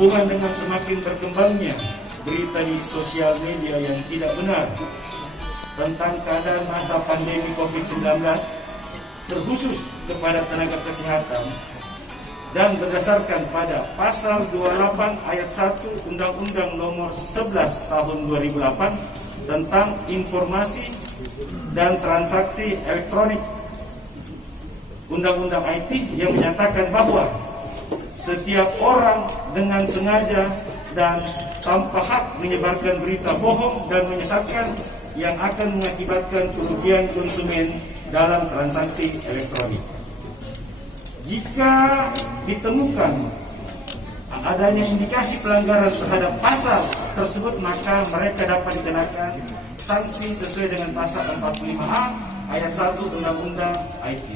Sehubungan dengan semakin berkembangnya berita di sosial media yang tidak benar tentang keadaan masa pandemi COVID-19, terkhusus kepada tenaga kesehatan, dan berdasarkan pada pasal 28 ayat 1 Undang-Undang Nomor 11 Tahun 2008 tentang informasi dan transaksi elektronik, Undang-Undang IT, yang menyatakan bahwa setiap orang dengan sengaja dan tanpa hak menyebarkan berita bohong dan menyesatkan yang akan mengakibatkan kerugian konsumen dalam transaksi elektronik. Jika ditemukan adanya indikasi pelanggaran terhadap pasal tersebut, maka mereka dapat dikenakan sanksi sesuai dengan pasal 45A ayat 1 Undang-Undang IT.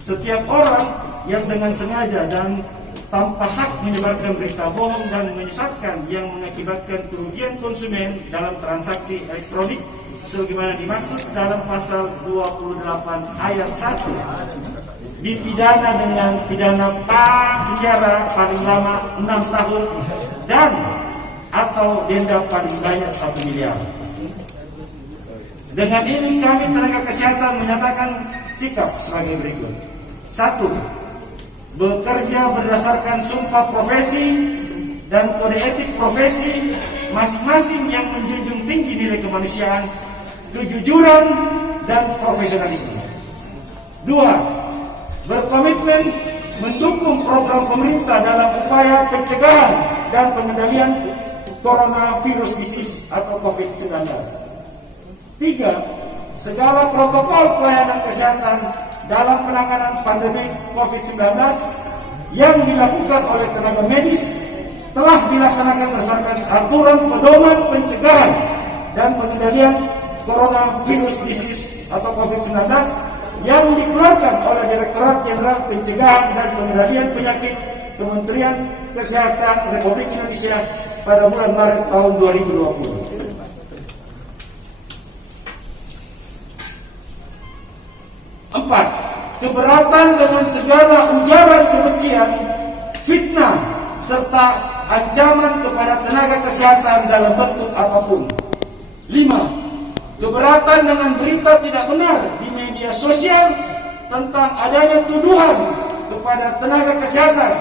Setiap orang yang dengan sengaja dan tanpa hak menyebarkan berita bohong dan menyesatkan yang mengakibatkan kerugian konsumen dalam transaksi elektronik sebagaimana dimaksud dalam pasal 28 ayat 1 dipidana dengan pidana penjara paling lama 6 tahun dan atau denda paling banyak 1 miliar. Dengan ini kami tenaga kesehatan menyatakan sikap sebagai berikut. 1. Bekerja berdasarkan sumpah profesi dan kode etik profesi masing-masing yang menjunjung tinggi nilai kemanusiaan, kejujuran, dan profesionalisme. 2. Berkomitmen mendukung program pemerintah dalam upaya pencegahan dan pengendalian coronavirus disease atau COVID-19. 3. Segala protokol pelayanan kesehatan dalam penanganan pandemi COVID-19 yang dilakukan oleh tenaga medis telah dilaksanakan berdasarkan aturan pedoman pencegahan dan pengendalian coronavirus disease atau COVID-19 yang dikeluarkan oleh Direktorat Jenderal Pencegahan dan Pengendalian Penyakit Kementerian Kesehatan Republik Indonesia pada bulan Maret tahun 2020. 4. Keberatan dengan segala ujaran kebencian, fitnah, serta ancaman kepada tenaga kesehatan dalam bentuk apapun. 5. Keberatan dengan berita tidak benar di media sosial tentang adanya tuduhan kepada tenaga kesehatan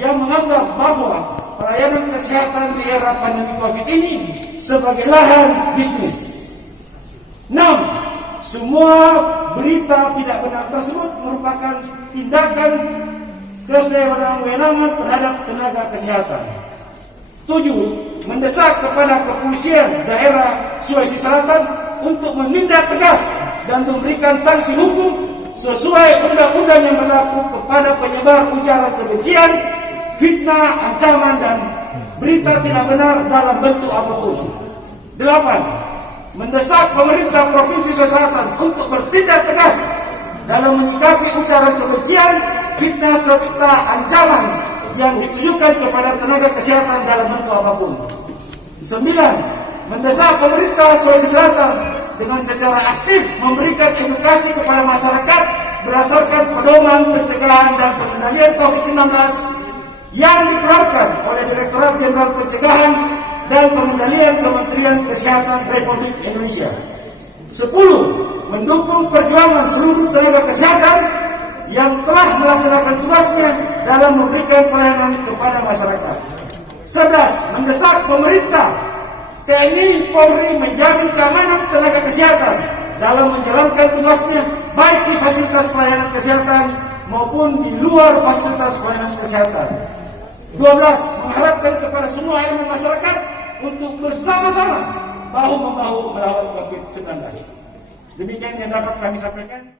yang menganggap bahwa pelayanan kesehatan di era pandemi COVID ini sebagai lahan bisnis. 6. Semua berita tidak benar tersebut merupakan tindakan kesewenang-wenangan terhadap tenaga kesehatan. 7. Mendesak kepada kepolisian daerah Sulawesi Selatan untuk menindak tegas dan memberikan sanksi hukum sesuai undang-undang yang berlaku kepada penyebar ujaran kebencian, fitnah, ancaman, dan berita tidak benar dalam bentuk apapun. 8. Mendesak pemerintah Provinsi Sulawesi Selatan untuk bertindak tegas dalam menyikapi ujaran kebencian, fitnah, serta ancaman yang ditujukan kepada tenaga kesehatan dalam bentuk apapun. 9. Mendesak pemerintah Sulawesi Selatan dengan secara aktif memberikan edukasi kepada masyarakat berdasarkan pedoman pencegahan dan pengendalian COVID-19 yang dikeluarkan oleh Direktorat Jenderal Pencegahan dan Pengendalian Kementerian Kesehatan Republik Indonesia. 10. Mendukung perjuangan seluruh tenaga kesehatan yang telah melaksanakan tugasnya dalam memberikan pelayanan kepada masyarakat. 11. Mendesak pemerintah, TNI, Polri menjamin keamanan tenaga kesehatan dalam menjalankan tugasnya baik di fasilitas pelayanan kesehatan maupun di luar fasilitas pelayanan kesehatan. 12. Mengharapkan kepada semua elemen masyarakat untuk bersama-sama bahu-membahu melawan COVID-19. Demikian yang dapat kami sampaikan.